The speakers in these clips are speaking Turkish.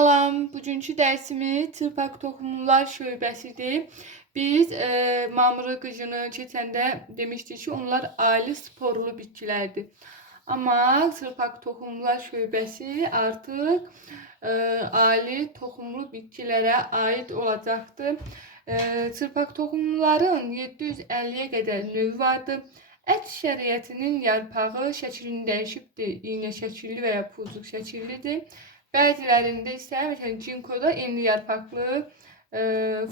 Salam, bugünkü dərsimiz çırpaq toxumlar şöbəsidir. Biz e, mamırı qıcını keçəndə demişdik ki, onlar aile sporlu bitkilərdir. Amma çırpaq toxumlar şöbəsi artıq e, aile toxumlu bitkilərə aid olacaqdır. E, çırpaq toxumların 750-yə qədər növü vardır. Əksəriyyətinin yarpağı şəklini dəyişibdir. İğnə şəkilli və ya pulcuq şəkillidir. Bəzilərində isə məsələn cinkoda enli yarpaqlı e,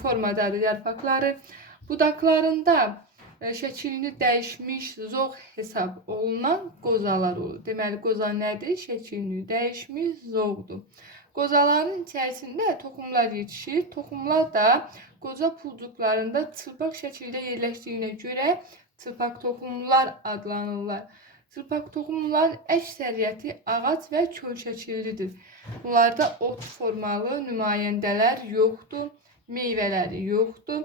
formadadır yarpaqları. Budaqlarında e, şəklini dəyişmiş zoğ hesab olunan qozalar olur. Deməli qoza nədir? Şəklini dəyişmiş zoğdur. Qozaların içərisində toxumlar yetişir. Toxumlar da qoza pulcuqlarında çılpaq şəkildə yerləşdiyinə görə çılpaq toxumlar adlanırlar. Çılpaq toxumların əksəriyyəti ağac və kol şəkillidir. Bunlarda ot formalı nümayəndələr yoxdur, meyvələri yoxdur.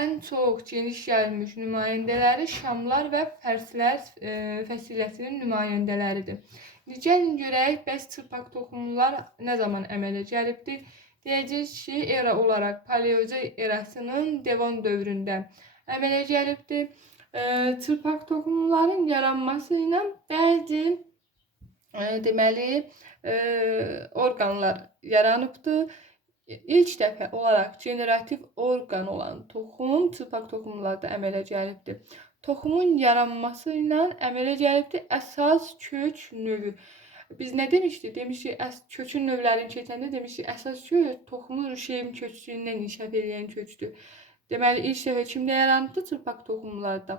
Ən çox geniş yayılmış nümayəndələri şamlar və fərslər e, fəsiliyyətinin nümayəndələridir. Gəlin görək, bəs çırpaq toxumlar nə zaman əmələ gəlibdir? Deyəcəyik ki, era olaraq paleozoy erasının devon dövründə əmələ gəlibdir. E, çırpaq toxumların yaranması ilə bəzi e, deməli e, orqanlar yaranıbdır. İlk dəfə olaraq generativ orqan olan toxum çılpaq toxumlarda əmələ gəlibdir. Toxumun yaranması ilə əmələ gəlibdir əsas kök növü. Biz nə demişdik? Demişdik əs kökün növlərini keçəndə demişdik əsas kök toxumun rüşeym kökçüyündən inkişaf edən kökdür. Deməli ilk dəfə kimdə yaranıbdır? Çılpaq toxumlarda.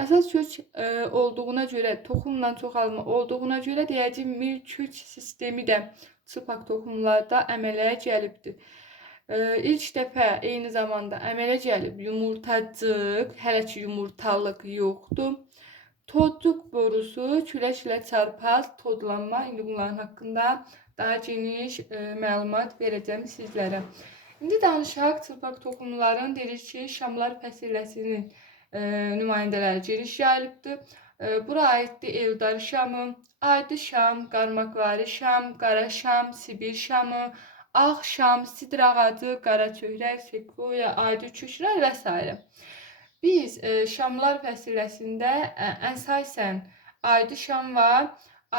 Əsas kök e, olduğuna görə, toxumla çoxalma olduğuna görə deyəcəyim mil kök sistemi də çılpaq toxumlarda əmələ gəlibdir. E, ilk dəfə eyni zamanda əmələ gəlib yumurtacıq, hələ ki yumurtalıq yoxdur. Todluq borusu küləklə çarpaz todlanma. İndi bunların haqqında daha geniş e, məlumat verəcəm sizlərə. İndi danışaq çılpaq toxumların dedik ki, şamlar fəsilləsinin e, nümayəndələri geniş yayılıbdır. E, bura aiddir Eldar şamı, Adi şam, qarmaqvari şam, qara şam, Sibir şamı, ağ şam, sidr ağacı, qara çöhrək, sekvoya, adi küşlər və s. Biz e, şamlar fəsilləsində ə, əsasən adi şam və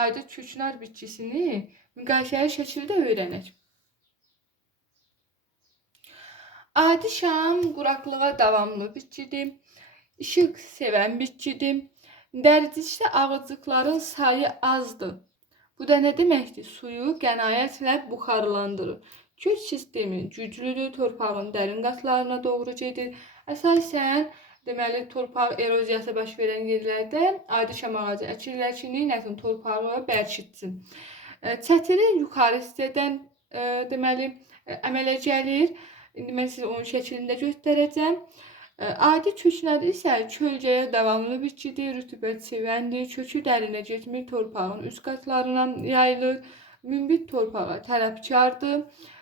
adi küknar bitkisini müqayisəli şəkildə öyrənək. Adi şam quraqlığa davamlı bitkidir. İşıq sevən bitkidir. Dəricikdə ağacıqların sayı azdır. Bu da nə deməkdir? Suyu qənaətlə buxarlandırır. Kök sistemi güclüdür, torpağın dərin qatlarına doğru gedir. Əsasən deməli torpaq eroziyası baş verən yerlərdə adi şam ağacı əkirlər ki, nəsin torpağı bərkitsin. Çətiri yuxarı hissədən deməli əmələ gəlir. İndi mən sizə onun şəklində göstərəcəm. Adi köklər isə kölgəyə davamlı bitkidir, rütubət sevəndir, kökü dərinə getmir, torpağın üst qatlarına yayılır, münbit torpağa tələbkardır.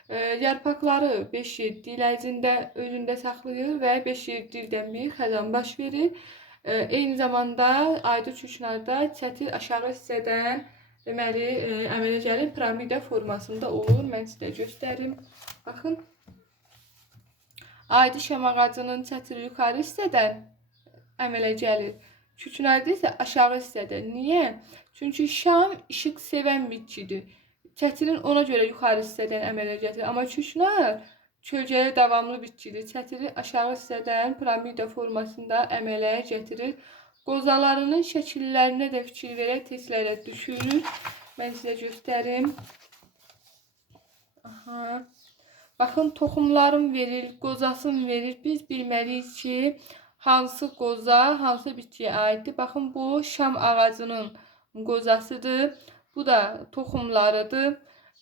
E, Yarpaqları 5-7 il ərzində özündə saxlayır və 5-7 ildən bir xəzan baş verir. Eyni zamanda adi köklərdə çətir aşağı hissədən deməli əmələ gəlib piramida formasında olur. Mən sizə göstərim. Baxın. Adi şam ağacının çətiri yuxarı hissədən əmələ gəlir. Küknərdə isə aşağı hissədən. Niyə? Çünki şam işıq sevən bitkidir. Çətirin ona görə yuxarı hissədən əmələ gətirir. Amma küknar kölgəyə davamlı bitkidir. Çətiri aşağı hissədən piramida formasında əmələ gətirir. Qozalarının şəkillərinə də fikir verək, testlərə düşürür. Mən sizə göstərim. Aha. Baxın toxumlarım verir, qozasım verir. Biz bilməliyik ki, hansı qoza hansı bitkiyə aiddir. Baxın bu şam ağacının qozasıdır. Bu da toxumlarıdır.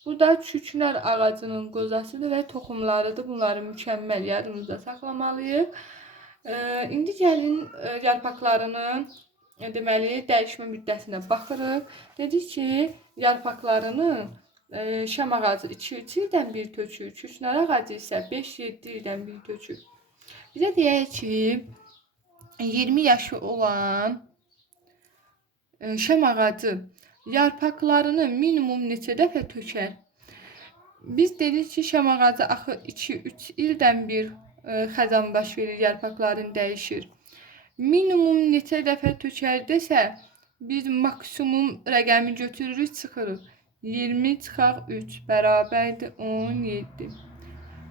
Bu da çüknar ağacının qozasıdır və toxumlarıdır. Bunları mükəmməl yadımızda saxlamalıyıq. Ee, indi gəlin e, yarpaqlarının e, deməli dəyişmə müddətinə baxırıq. Dedik ki, yarpaqlarının e, şam ağacı 2-3 ildən bir tökür, küşnar ağacı isə 5-7 ildən bir tökür. Bizə deyək ki, 20 yaşı olan e, şam ağacı yarpaqlarını minimum neçə dəfə tökər? Biz dedik ki şam ağacı axı 2-3 ildən bir e, xəzan baş verir, yarpaqların dəyişir. Minimum neçə dəfə tökərdəsə, biz maksimum rəqəmi götürürük, çıxırıq. 20 çıxaq 3 bərabərdir 17.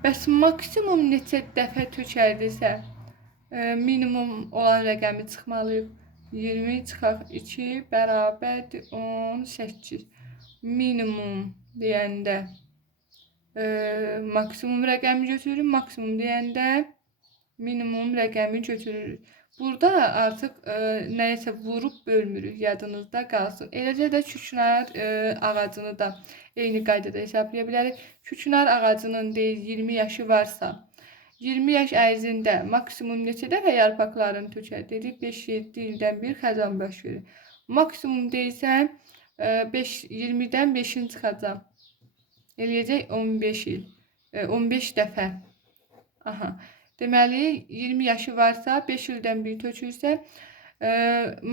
Bəs maksimum neçə dəfə tökərdisə, e, minimum olan rəqəmi çıxmalıyıq. 20 çıxaq 2 bərabərdir 18. Minimum deyəndə e, maksimum rəqəmi götürürük. Maksimum deyəndə minimum rəqəmi götürürük. Burada artıq e, nəyəsə vurub bölmürük, yadınızda qalsın. Eləcə də küknar e, ağacını da eyni qaydada hesablaya bilərik. Küknar ağacının deyil 20 yaşı varsa, 20 yaş ərzində maksimum neçə dəfə yarpaqlarını tökər? Dedik 5-7 ildən bir xəzan baş verir. Maksimum deyilsə e, 5 20-dən 5-in çıxacaq. Eləyəcək 15 il. E, 15 dəfə. Aha. Deməli 20 yaşı varsa 5 ildən bir tökürsə e,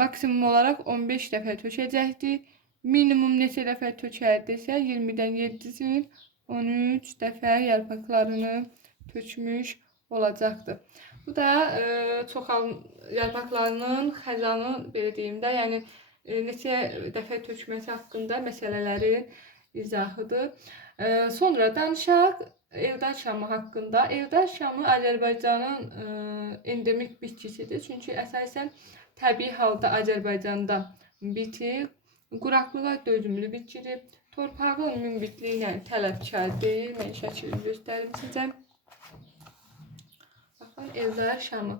maksimum olaraq 15 dəfə tökəcəkdir. Minimum neçə dəfə tökərdisə 20-dən 7-sin 13 dəfə yarpaqlarını tökmüş olacaqdır. Bu da e, çoxal yarpaqlarının xəzanı belə deyim də, yəni e, neçə dəfə tökməsi haqqında məsələlərin izahıdır. E, sonra danışaq Eldar şamı haqqında. Eldar şamı Azərbaycanın e, endemik bitkisidir. Çünki əsasən təbii halda Azərbaycanda bitir. Quraqlığa dözümlü bitkidir. Torpağın münbitliyi ilə tələbkar deyil. Mən şəklini göstərim sizə. Baxın, Eldar şamı.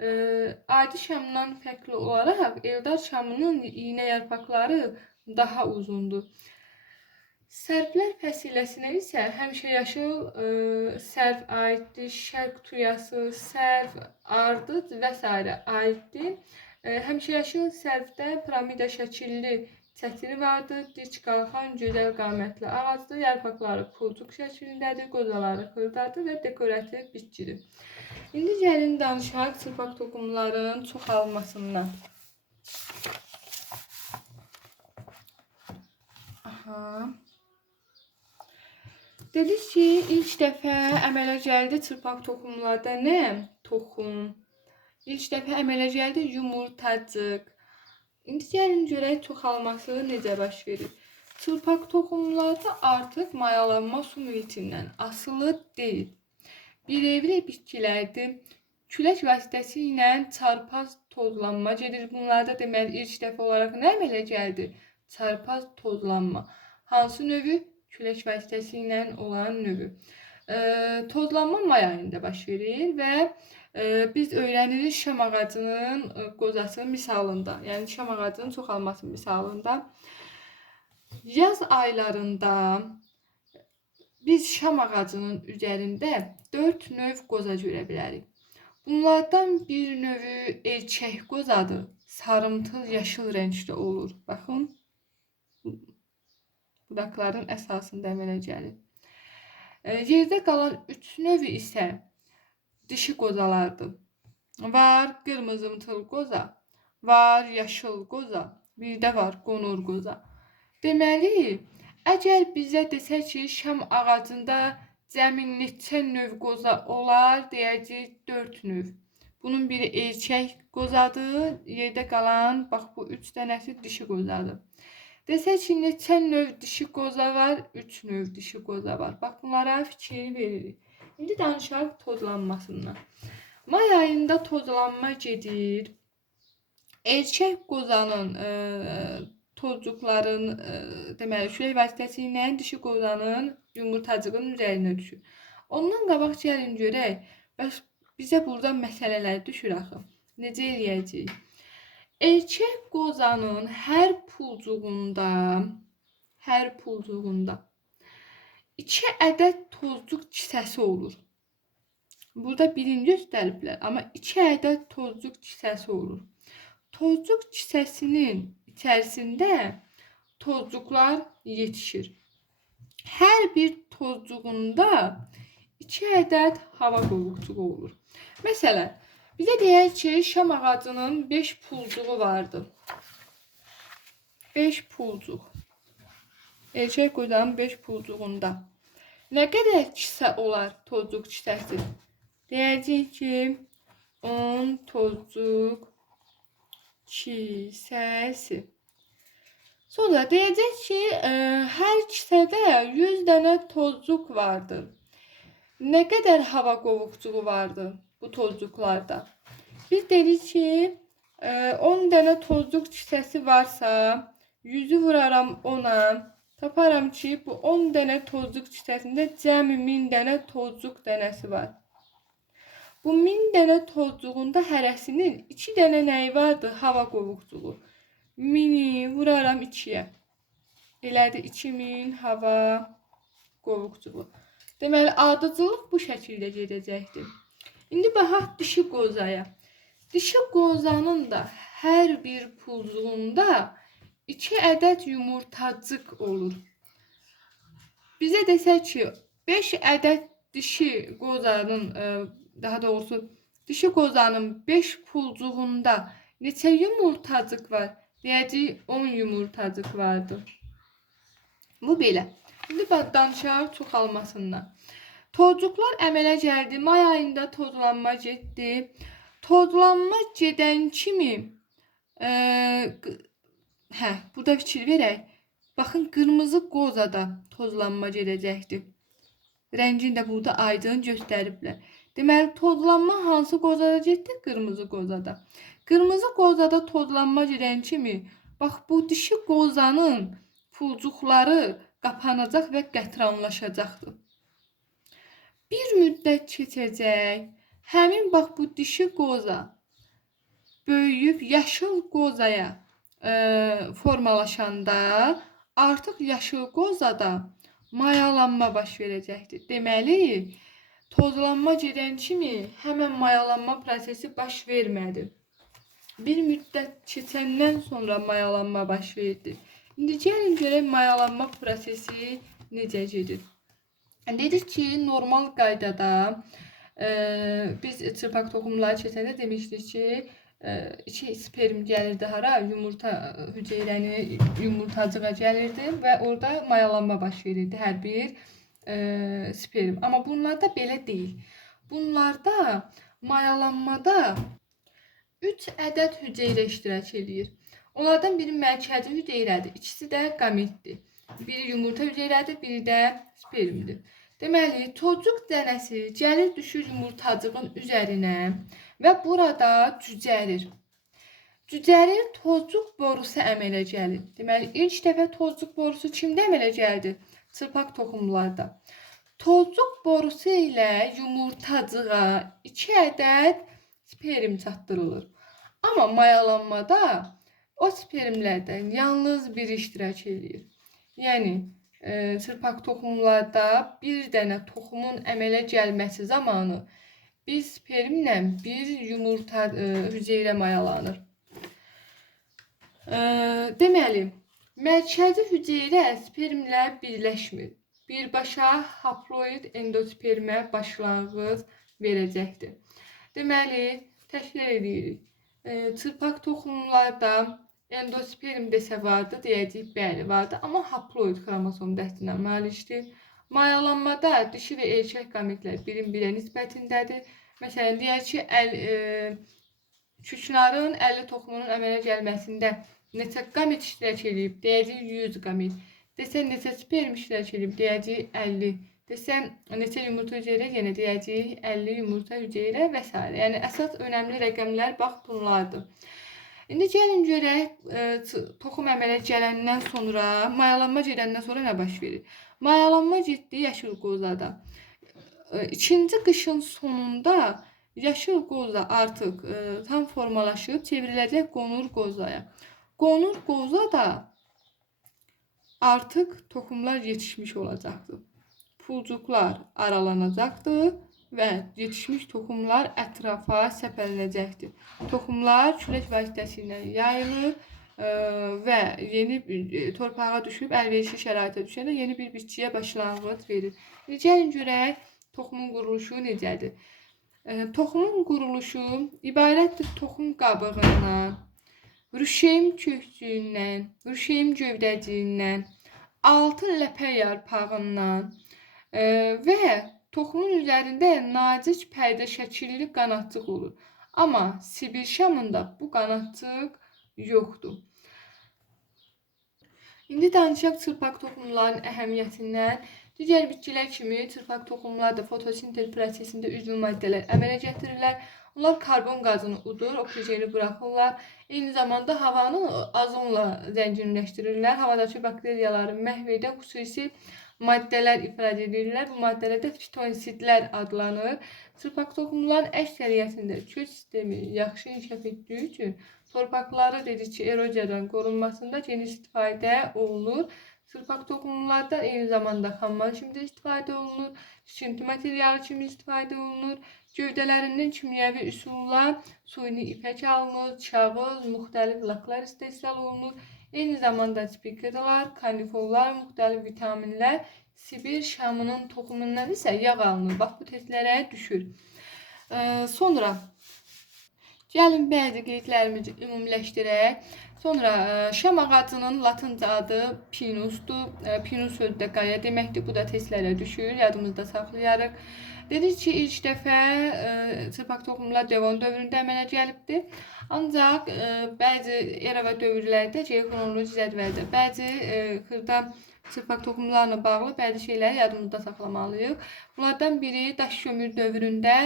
E, adi şamdan fərqli olaraq Eldar şamının iynə yarpaqları daha uzundur. Sərvlər fəsiləsinə isə həmişəyaşıl e, sərv aiddir, şərq tuyası, sərv, ardız və s. aiddir. E, həmişəyaşıl sərvdə piramida şəkilli çətiri vardır, dik qalxan gözəl qamətli ağacdır, yarpaqları pulcuq şəklindədir, qozaları xırdadır və dekorativ bitkidir. İndi gəlin danışaq çırpaq toxumların çoxalmasından. Aha. Dedik ki, ilk dəfə əmələ gəldi çırpaq toxumlarda nə? Toxum. İlk dəfə əmələ gəldi yumurtacıq. İndi gəlin görək çoxalması necə baş verir. Çırpaq toxumlarda artıq mayalanma su mühitindən asılı deyil. Birevli bitkilərdir. Külək vasitəsilə çarpaz tozlanma gedir. Bunlarda deməli ilk dəfə olaraq nə əmələ gəldi? Çarpaz tozlanma. Hansı növü? Külək vasitəsilə olan növü. E, tozlanma may ayında baş verir və e, biz öyrənirik şam ağacının e, qozası misalında, yəni şam ağacının çoxalması misalında. Yaz aylarında biz şam ağacının üzərində 4 növ qoza görə bilərik. Bunlardan bir növü erkək qozadır. Sarımtıl yaşıl rəngdə olur. Baxın. Budaqların əsasında əmələ gəlir. E, yerdə qalan 3 növü isə dişi qozalardır. Var qırmızımtıl qoza, var yaşıl qoza, bir də var qonur qoza. Deməli, əgər bizə desə ki, şam ağacında cəmi neçə növ qoza olar, deyəcəyik 4 növ. Bunun biri erkək qozadır, yerdə qalan bax bu 3 dənəsi dişi qozadır. Desək ki, neçə növ dişi qoza var? 3 növ dişi qoza var. Bax bunlara fikir veririk. İndi danışaq tozlanmasından. May ayında tozlanma gedir. Erkək qozanın e, tozcuqların e, deməli külək vasitəsilə dişi qozanın yumurtacığının üzərinə düşür. Ondan qabaq gəlin görək. Bəs bizə burada məsələlər düşür axı. Necə eləyəcəyik? Erkek qozanın hər pulcuğunda, hər pulcuğunda 2 ədəd tozcuq kisəsi olur. Burada birinci göstəriblər, amma 2 ədəd tozcuq kisəsi olur. Tozcuq kisəsinin içərisində tozcuqlar yetişir. Hər bir tozcuğunda 2 ədəd hava qovuqcuğu olur. Məsələn, bize deyək ki, şam ağacının 5 pulcuğu vardı. 5 pulcuq. Erkək qocanın 5 pulcuğunda. Nə qədər kisə olar tozluq kisəsi? Deyəcəyik ki, 10 tozluq kisəsi. Sonra deyəcək ki, e, hər kisədə 100 dənə tozluq vardır. Nə qədər hava qovuqcuğu vardır bu tozluqlarda? Biz dedik ki, e, 10 dənə tozluq kisəsi varsa, 100-ü vuraram 10-a, taparam ki, bu 10 dənə tozluq kisəsində cəmi 1000 dənə tozluq dənəsi var. Bu 1000 dənə tozluğunda hərəsinin 2 dənə nəyi vardı? Hava qovuqcuğu. 1000-i vuraram 2-yə. Elədi 2000 hava qovuqcuğu. Deməli, ardıcıllıq bu şəkildə gedəcəkdir. İndi baxaq dişi qozaya. Dişi qozanın da hər bir pulcuğunda 2 ədəd yumurtacıq olur. Bizə desək ki, 5 ədəd dişi qozanın, e, daha doğrusu dişi qozanın 5 pulcuğunda neçə yumurtacıq var? Deyəcəyik 10 yumurtacıq vardır. Bu belə. İndi danışaq çoxalmasından. Tozcuqlar əmələ gəldi. May ayında tozlanma getdi. Tozlanma gedən kimi e, hə, burada fikir verək. Baxın qırmızı qozada tozlanma gedəcəkdir. Rəngini də burada aydın göstəriblər. Deməli tozlanma hansı qozada getdi? Qırmızı qozada. Qırmızı qozada tozlanma gedən kimi bax bu dişi qozanın pulcuqları qapanacaq və qətranlaşacaqdır. Bir müddət keçəcək. Həmin bax bu dişi qoza böyüyüb yaşıl qozaya e, formalaşanda artıq yaşıl qozada mayalanma baş verəcəkdir. Deməli, tozlanma gedən kimi həmən mayalanma prosesi baş vermədi. Bir müddət keçəndən sonra mayalanma baş verdi. İndi gəlin görək mayalanma prosesi necə gedir. Dedik ki, normal qaydada e, biz çırpaq toxumları keçəndə demişdik ki, e, iki sperm gəlirdi hara, yumurta hüceyrəni yumurtacığa gəlirdi və orada mayalanma baş verirdi hər bir e, sperm. Amma bunlarda belə deyil. Bunlarda mayalanmada 3 ədəd hüceyrə iştirak edir. Onlardan biri mərkəzi hüceyrədir, ikisi də qametdir. Biri yumurta hüceyrədir, biri də spermdir. Deməli, tozcuq dənəsi gəlir düşür yumurtacığın üzərinə və burada cücərir. Cücərir tozcuq borusu əmələ gəlir. Deməli, ilk dəfə tozcuq borusu kimdə əmələ gəldi? Çırpaq toxumlarda. Tozcuq borusu ilə yumurtacığa 2 ədəd sperm çatdırılır. Amma mayalanmada o spermlərdən yalnız biri iştirak edir. Yəni e, çırpaq toxumlarda bir dənə toxumun əmələ gəlməsi zamanı bir spermlə bir yumurta e, hüceyrə mayalanır. E, deməli, mərkəzi hüceyrə spermlə birləşmir. Birbaşa haploid endospermə başlanğıc verəcəkdir. Deməli, təkrar edirik. E, çırpaq toxumlarda endosperm desə vardı, deyəcəyik bəli vardı, amma haploid xromosom dəstinə malikdir. Mayalanmada dişi və erkək qametlər birin birə nisbətindədir. Məsələn, deyək ki, əl, e, küknarın 50 toxumunun əmələ gəlməsində neçə qamet iştirak edib? Deyəcəyik 100 qamet. Desə neçə sperm iştirak edib? Deyəcəyik 50. Desəm neçə yumurta hüceyrə yenə deyəcəyik 50 yumurta hüceyrə və s. Yəni əsas önəmli rəqəmlər bax bunlardır. İndi gəlin görək e, toxum əmələ gələndən sonra, mayalanma gedəndən sonra nə baş verir? Mayalanma getdi yaşıl qozada. E, İkinci qışın sonunda yaşıl qoza artıq e, tam formalaşıb çevriləcək qonur qozaya. Qonur qozada artıq toxumlar yetişmiş olacaqdır. Pulcuqlar aralanacaqdır və yetişmiş toxumlar ətrafa səpələnəcəkdir. Toxumlar külək vasitəsilə yayılır e, və yeni e, torpağa düşüb əlverişli şəraitə düşəndə yeni bir bitkiyə başlanğıc verir. Gəlin görək toxumun quruluşu necədir? E, toxumun quruluşu ibarətdir toxum qabığından, rüşeym kökçüyündən, rüşeym gövdəciyindən, altı ləpə yarpağından, və toxumun üzərində nazik pərdə şəkilli qanadcıq olur. Amma Sibir şamında bu qanadcıq yoxdur. İndi danışaq çırpaq toxumların əhəmiyyətindən. Digər bitkilər kimi çırpaq toxumlar da fotosintez prosesində üzvü maddələr əmələ gətirirlər. Onlar karbon qazını udur, oksijeni buraxırlar. Eyni zamanda havanı azonla zənginləşdirirlər. Havadakı bakteriyaları məhv edən xüsusi maddələr ifraz edirlər. Bu maddələr də fitoinsidlər adlanır. Çırpaq toxumların əksəriyyətində köç sistemi yaxşı inkişaf etdiyi üçün torpaqları dedik ki, erozyadan qorunmasında geniş istifadə olunur. Çırpaq toxumlardan eyni zamanda xammal kimi də istifadə olunur. Tikinti materialı kimi istifadə olunur. Gövdələrindən kimyəvi üsulla suyunu ipək alınır, kağız, müxtəlif laklar istehsal olunur. Eyni zamanda spikerlər, kanifollar, müxtəlif vitaminlər Sibir şamının toxumundan isə yağ alınır. Bax bu testlərə düşür. Ee, sonra gəlin bəzi qeydlərimizi ümumiləşdirək. Sonra e, şam ağacının latınca adı pinusdur. E, Pinus sözü də qaya deməkdir. Bu da testlərə düşür. Yadımızda saxlayarıq. Dedik ki, ilk dəfə e, çırpaq toxumlar Devon dövründə əmələ gəlibdir. Ancaq e, bəzi era və dövrlərdə geoxronoloji cədvəldə bəzi e, xırda çırpaq toxumlarla bağlı bəzi şeyləri yadımızda saxlamalıyıq. Bunlardan biri daş kömür dövründə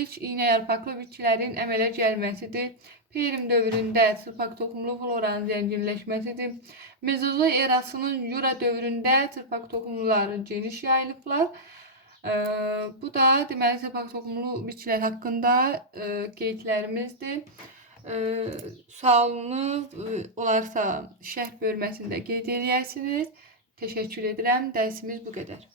ilk iynə yarpaqlı bitkilərin əmələ gəlməsidir. Perm dövründə çırpaq toxumlu floranın zənginləşməsidir. Mezozoy erasının Yura dövründə çırpaq toxumları geniş yayılıblar. Ee, bu da deməli çırpaq toxumlu bitkilər haqqında e, qeydlərimizdir. E, sualınız e, olarsa şərh bölməsində qeyd eləyərsiniz. Təşəkkür edirəm. Dərsimiz bu qədər.